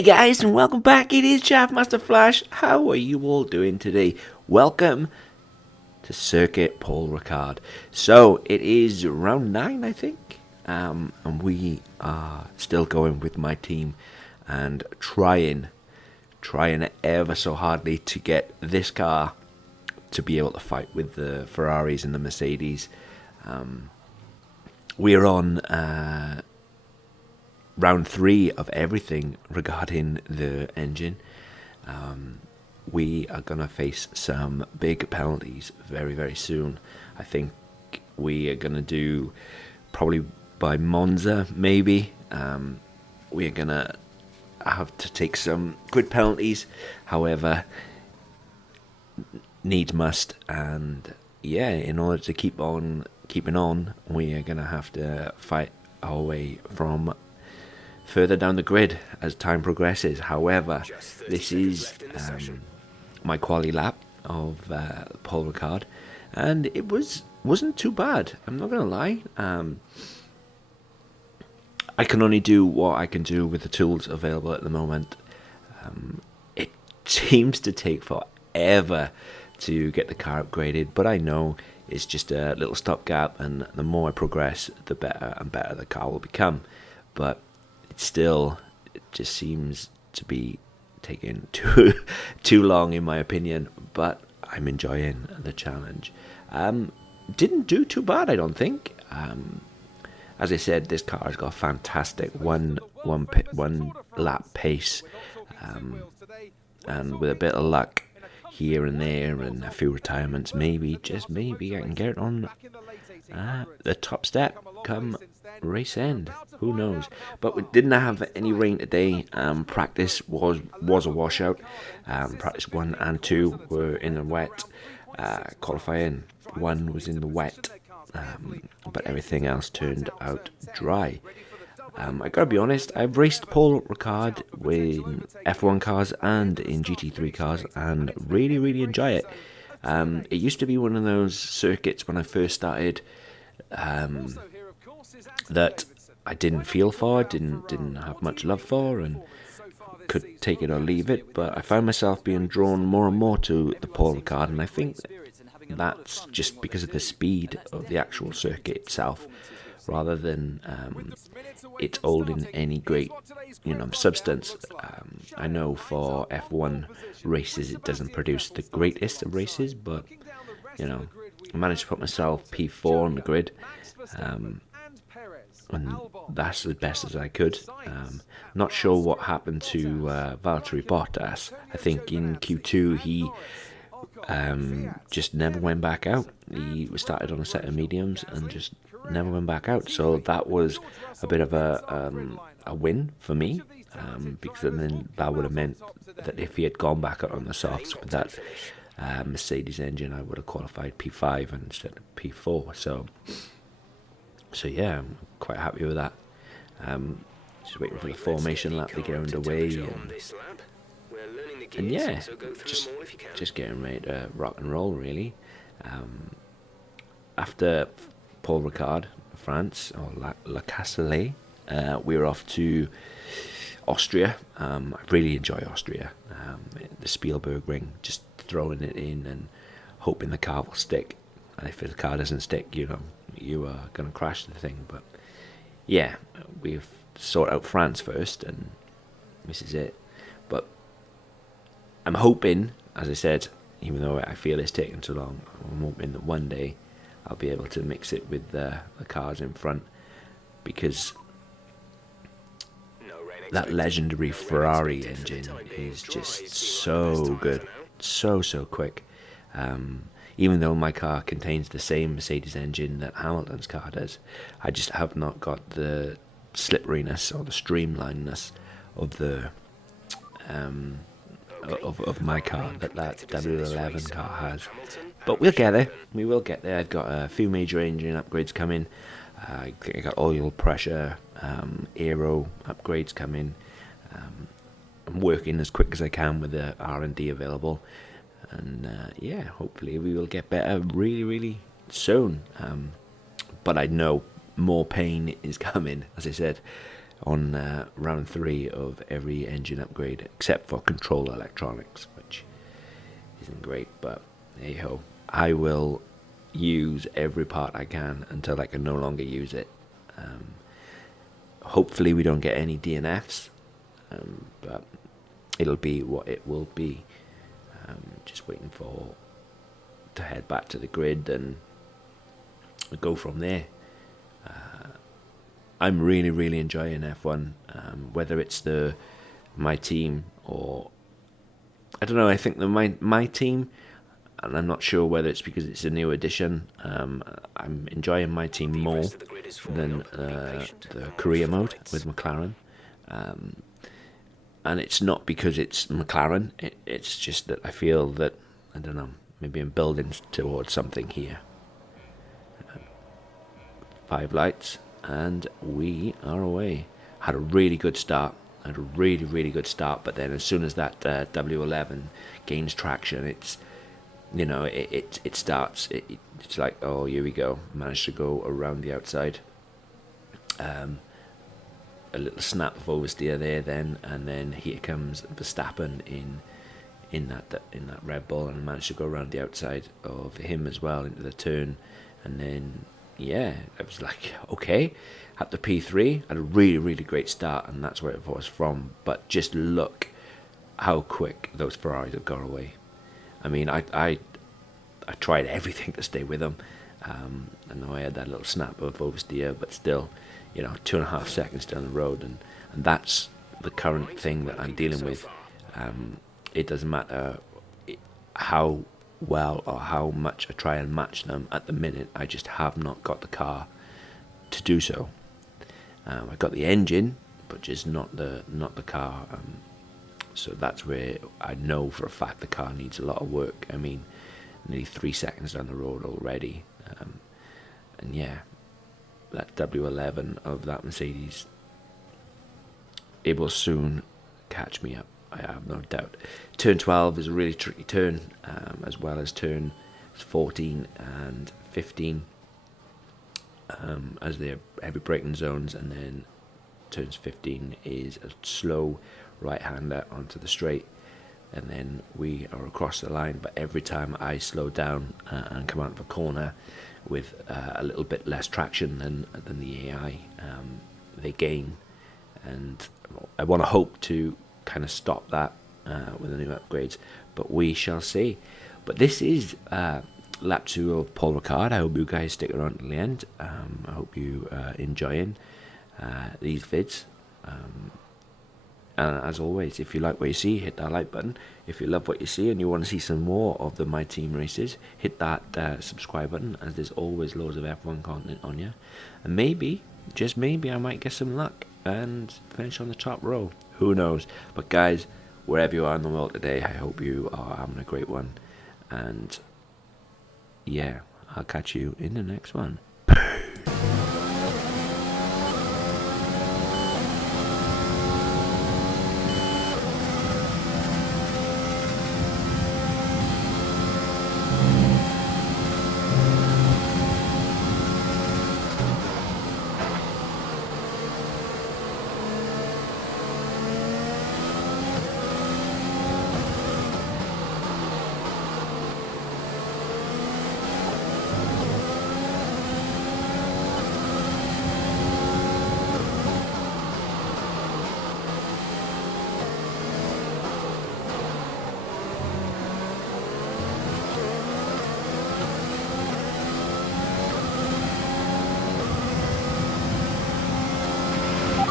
Hey guys, and welcome back. It is Shaftmaster Flash. How are you all doing today? Welcome to Circuit Paul Ricard. So it is round 9, I think, and we are still going with my team and trying ever so hardly to get this car to be able to fight with the Ferraris and the Mercedes. We're on round 3 of everything regarding the engine. We are going to face some big penalties very, very soon. I think we are going to do probably by Monza, maybe. We are going to have to take some grid penalties. However, needs must. And yeah, in order to keep on keeping on, we are going to have to fight our way from further down the grid as time progresses. However, this is my quali lap of Paul Ricard, and it wasn't too bad. I'm not gonna lie. I can only do what I can do with the tools available at the moment. It seems to take forever to get the car upgraded, but I know it's just a little stopgap, and the more I progress, the better and better the car will become. But it just seems to be taking too long, in my opinion. But I'm enjoying the challenge. Didn't do too bad, I don't think. As I said, this car has got a fantastic one lap pace, and with a bit of luck here and there and a few retirements, maybe, just maybe, I can get it on the top step come race end. Who knows? But we didn't have any rain today. Practice was a washout. Practice 1 and 2 were in the wet. Qualifying 1 was in the wet, but everything else turned out dry. I gotta be honest, I've raced Paul Ricard with F1 cars and in GT3 cars, and really enjoy it. It used to be one of those circuits when I first started that I didn't feel for, didn't have much love for, and could take it or leave it. But I found myself being drawn more and more to the Paul Ricard, and I think that's just because of the speed of the actual circuit itself, rather than it holding any great, substance. I know for F1 races it doesn't produce the greatest of races, but I managed to put myself P4 on the grid, and that's the best as I could. Not sure what happened to Valtteri Bottas. I think in Q2 he just never went back out. He started on a set of mediums and just never went back out. So that was a bit of a win for me, because then that would have meant that if he had gone back out on the softs with that Mercedes engine, I would have qualified P5 instead of P4. So yeah, I'm quite happy with that. Just waiting for the formation lap to get underway, and yeah, just getting ready to rock and roll, really. After Paul Ricard, France, or La Castetellet, we're off to Austria. I really enjoy Austria. The Spielberg ring, just throwing it in and hoping the car will stick. And if the car doesn't stick, you are going to crash the thing. But yeah, we've sorted out France first, and this is it. But I'm hoping, as I said, even though I feel it's taken too long, I'm hoping that one day I'll be able to mix it with the cars in front, because that legendary Ferrari engine is just so good, so quick. Even though my car contains the same Mercedes engine that Hamilton's car does, I just have not got the slipperiness or the streamlinedness of the of my car that W11 car has. But we'll get there. We will get there. I've got a few major engine upgrades coming. I think I got oil pressure, aero upgrades coming. I'm working as quick as I can with the R&D available, and yeah, hopefully we will get better really soon. But I know more pain is coming. As I said, on round 3 of every engine upgrade, except for control electronics, which isn't great, but hey ho. I will use every part I can until I can no longer use it. Hopefully we don't get any DNFs, but it'll be what it will be. Just waiting to head back to the grid and go from there. I'm really enjoying F1, whether it's my team or I don't know. I think my team, and I'm not sure whether it's because it's a new edition. I'm enjoying my team more than the career mode with McLaren, and it's not because it's McLaren. It's just that I feel that, I don't know, maybe I'm building towards something here. 5 lights, and we are away. Had a really good start. Had a really good start, but then as soon as that W11 gains traction, it's, you know, it starts. It's like, oh, here we go. Managed to go around the outside. A little snap of oversteer there, and then here comes Verstappen in that Red Bull, and managed to go around the outside of him as well into the turn, and then yeah, I was like, okay, at the P3, had a really great start, and that's where it was from. But just look how quick those Ferraris have gone away. I mean, I tried everything to stay with them. I know I had that little snap of oversteer, but still, you know, 2.5 seconds down the road, and that's the current thing that I'm dealing with. It doesn't matter how well or how much I try and match them at the minute. I just have not got the car to do so. I got the engine, but just not the car. So that's where I know for a fact the car needs a lot of work. I mean, nearly 3 seconds down the road already, and yeah, that W11 of that Mercedes, it will soon catch me up. I have no doubt. Turn 12 is a really tricky turn, as well as turn 14 and 15, as they're heavy braking zones, and then turns 15 is a slow right-hander onto the straight, and then we are across the line. But every time I slow down and come out of a corner with a little bit less traction than the AI, they gain, and I want to hope to kind of stop that with the new upgrades, but we shall see. But this is lap 2 of Paul Ricard. I hope you guys stick around to the end. I hope you enjoying these vids. And as always, if you like what you see, hit that like button. If you love what you see and you want to see some more of the My Team races, hit that subscribe button, as there's always loads of F1 content on you. And maybe, just maybe, I might get some luck and finish on the top row. Who knows? But guys, wherever you are in the world today, I hope you are having a great one. And yeah, I'll catch you in the next one.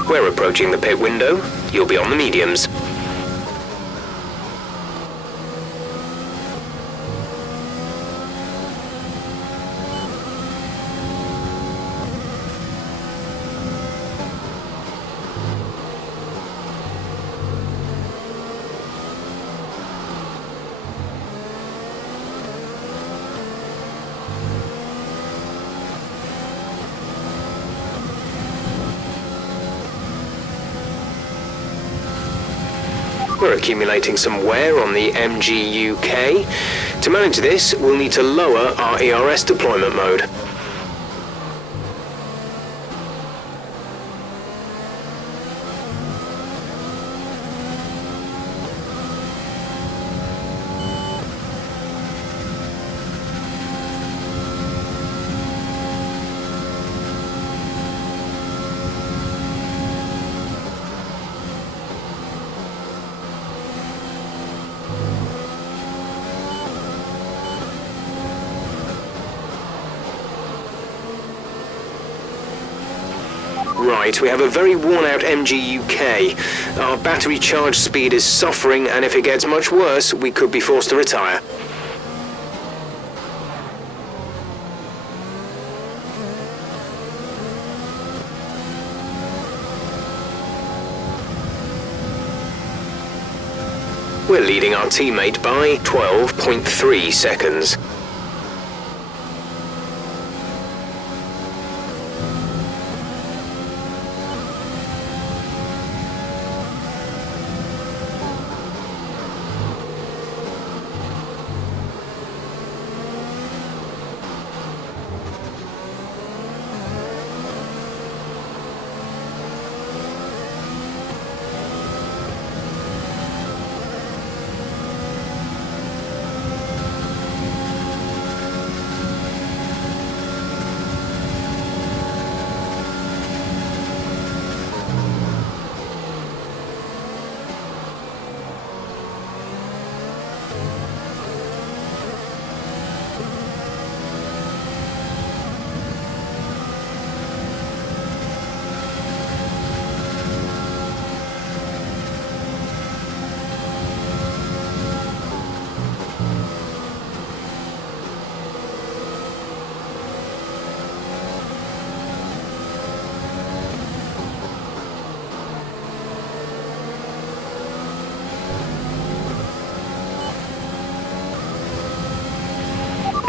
We're approaching the pit window. You'll be on the mediums. We're accumulating some wear on the MGUK. To manage this, we'll need to lower our ERS deployment mode. right, we have a very worn-out MG UK. Our battery charge speed is suffering, and if it gets much worse, we could be forced to retire. We're leading our teammate by 12.3 seconds.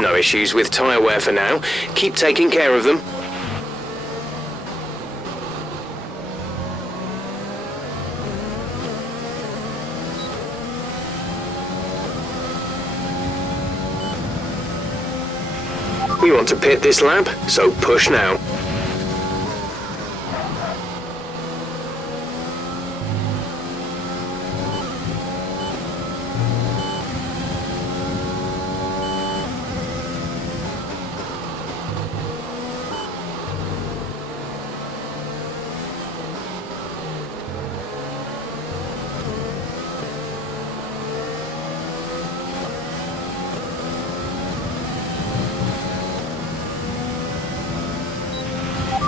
No issues with tyre wear for now. Keep taking care of them. We want to pit this lap, so push now.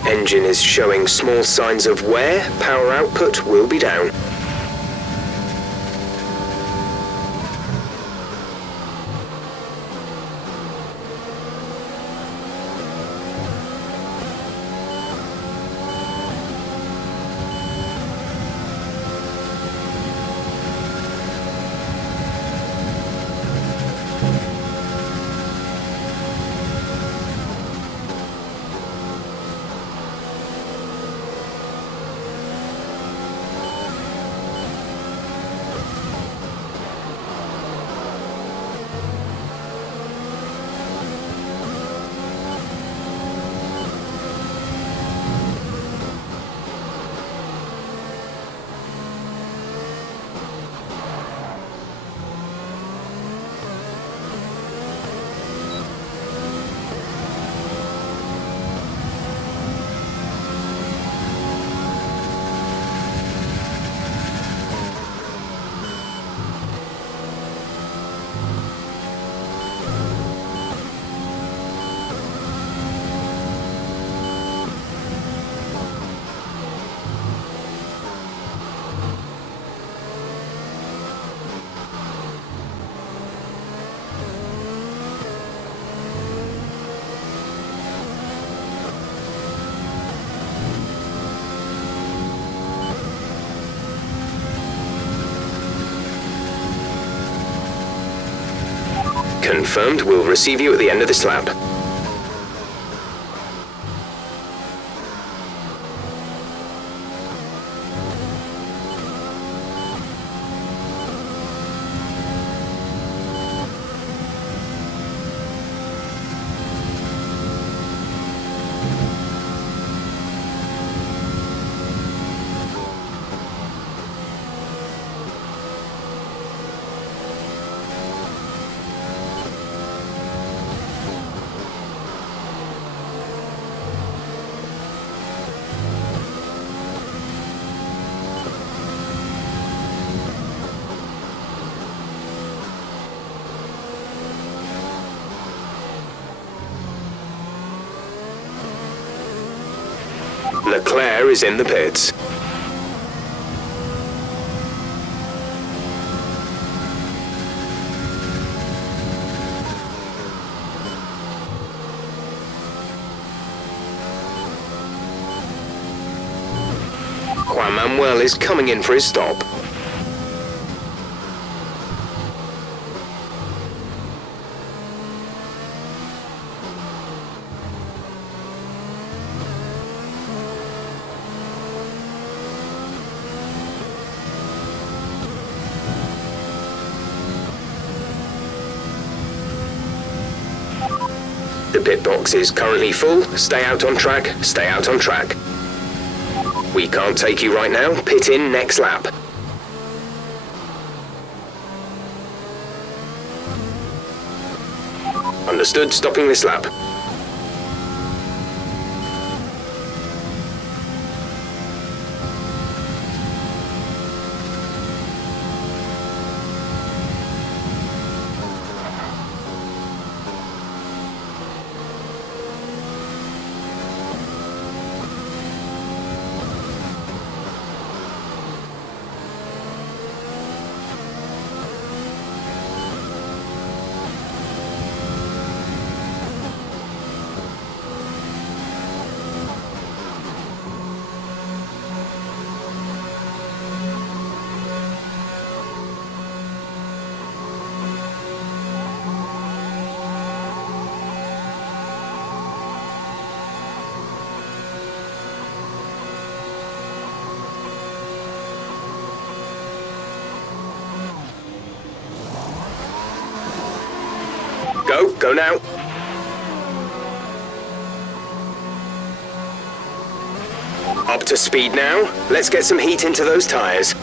Engine is showing small signs of wear. Power output will be down. Confirmed, we'll receive you at the end of this lap. Leclerc is in the pits. Juan Manuel is coming in for his stop. The pit box is currently full. Stay out on track, stay out on track. We can't take you right now. Pit in next lap. Understood, stopping this lap. Go now. Up to speed now. Let's get some heat into those tyres.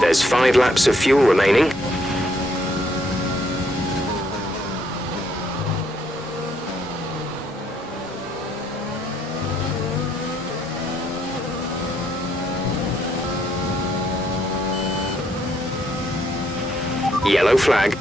There's 5 laps of fuel remaining. Yellow flag.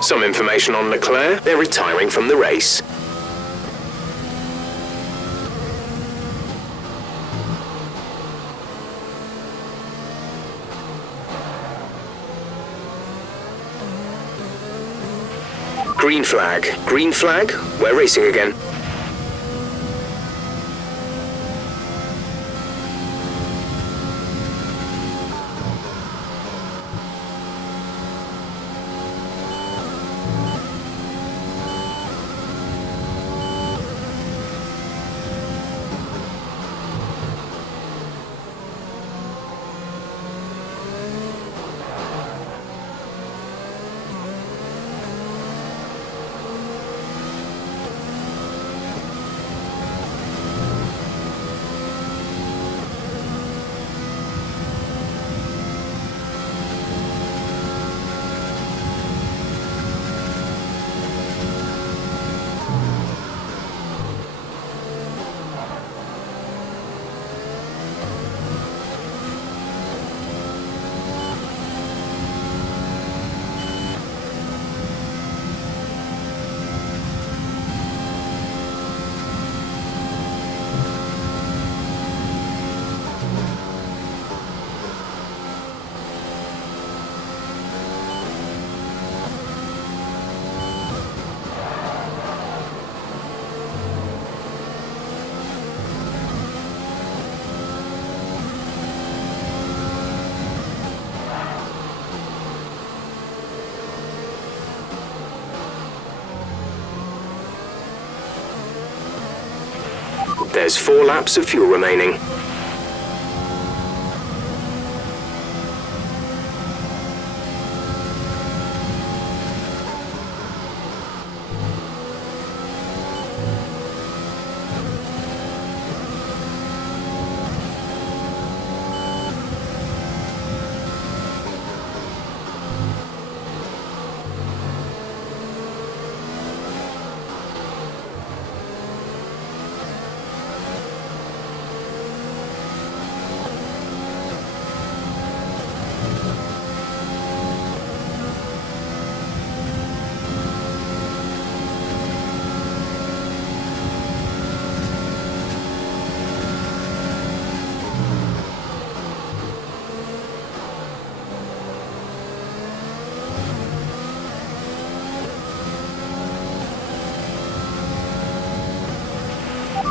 Some information on Leclerc. They're retiring from the race. Green flag. Green flag. We're racing again. There's 4 laps of fuel remaining.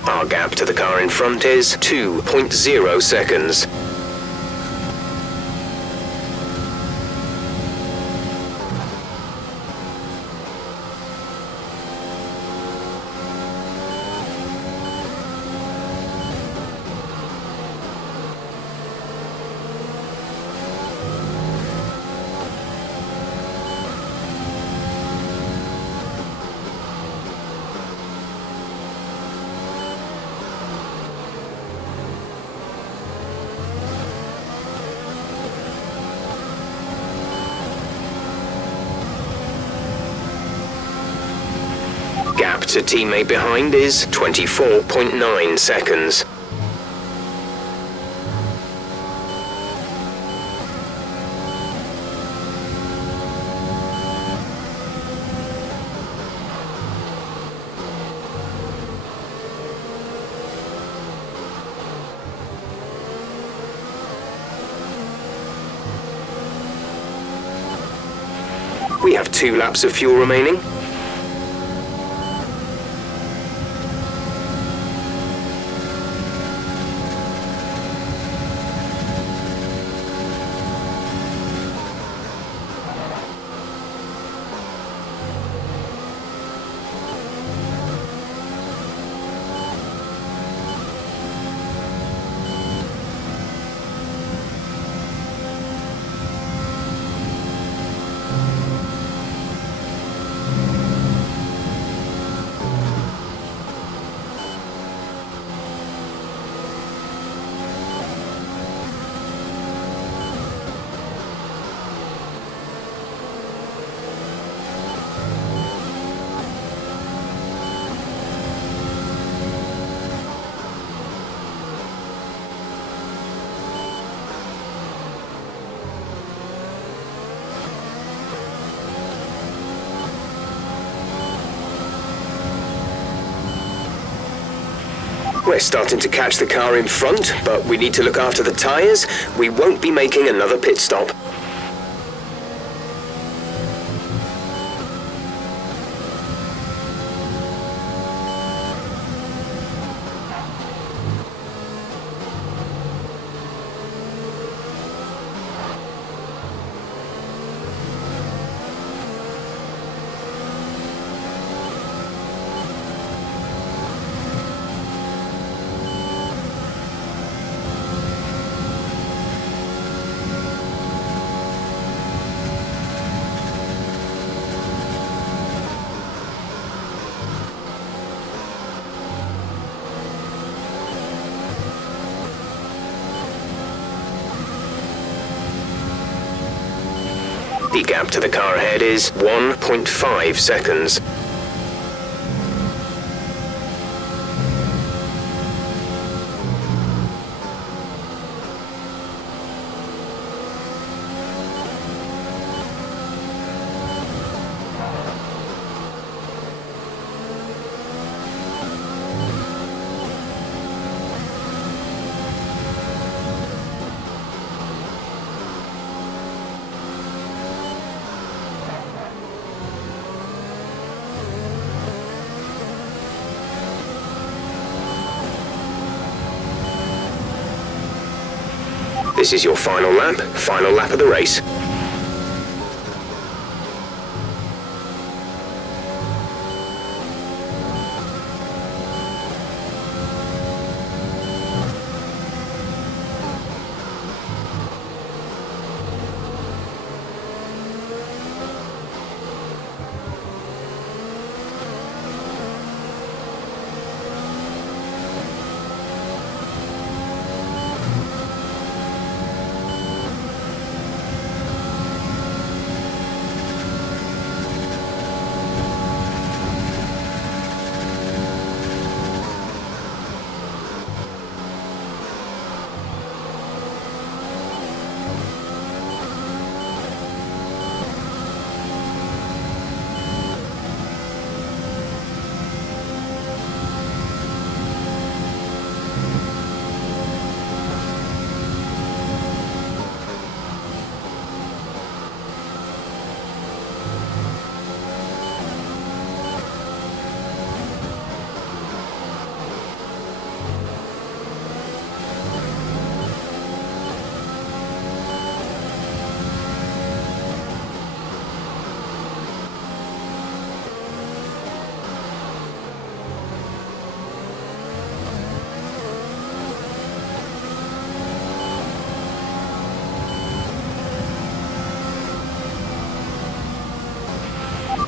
Our gap to the car in front is 2.0 seconds. Gap to teammate behind is 24.9 seconds. We have 2 laps of fuel remaining. We're starting to catch the car in front, but we need to look after the tyres. We won't be making another pit stop. The gap to the car ahead is 1.5 seconds. This is your final lap of the race.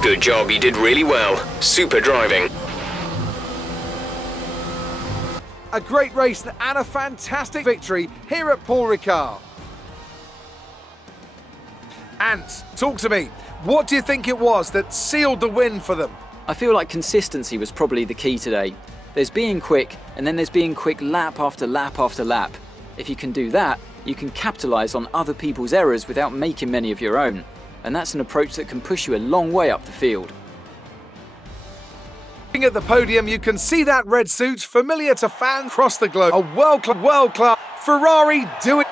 Good job, you did really well. Super driving. A great race and a fantastic victory here at Paul Ricard. Ant, talk to me. What do you think it was that sealed the win for them? I feel like consistency was probably the key today. There's being quick, and then there's being quick lap after lap after lap. If you can do that, you can capitalise on other people's errors without making many of your own. And that's an approach that can push you a long way up the field. Looking at the podium, you can see that red suit familiar to fans across the globe. A world-class Ferrari doing.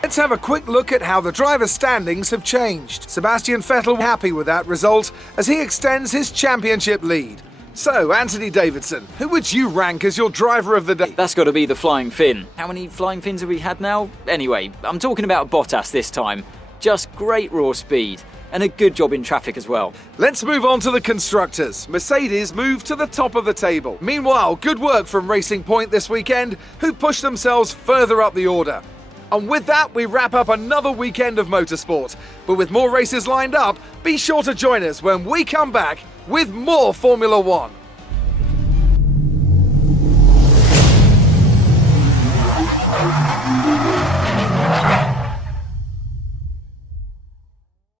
Let's have a quick look at how the driver's standings have changed. Sebastian Vettel happy with that result as he extends his championship lead. So, Anthony Davidson, who would you rank as your driver of the day? That's got to be the Flying Finn. How many Flying Fins have we had now? Anyway, I'm talking about Bottas this time. Just great raw speed and a good job in traffic as well. Let's move on to the constructors. Mercedes moved to the top of the table. Meanwhile, good work from Racing Point this weekend, who pushed themselves further up the order. And with that, we wrap up another weekend of motorsport. But with more races lined up, be sure to join us when we come back with more Formula One.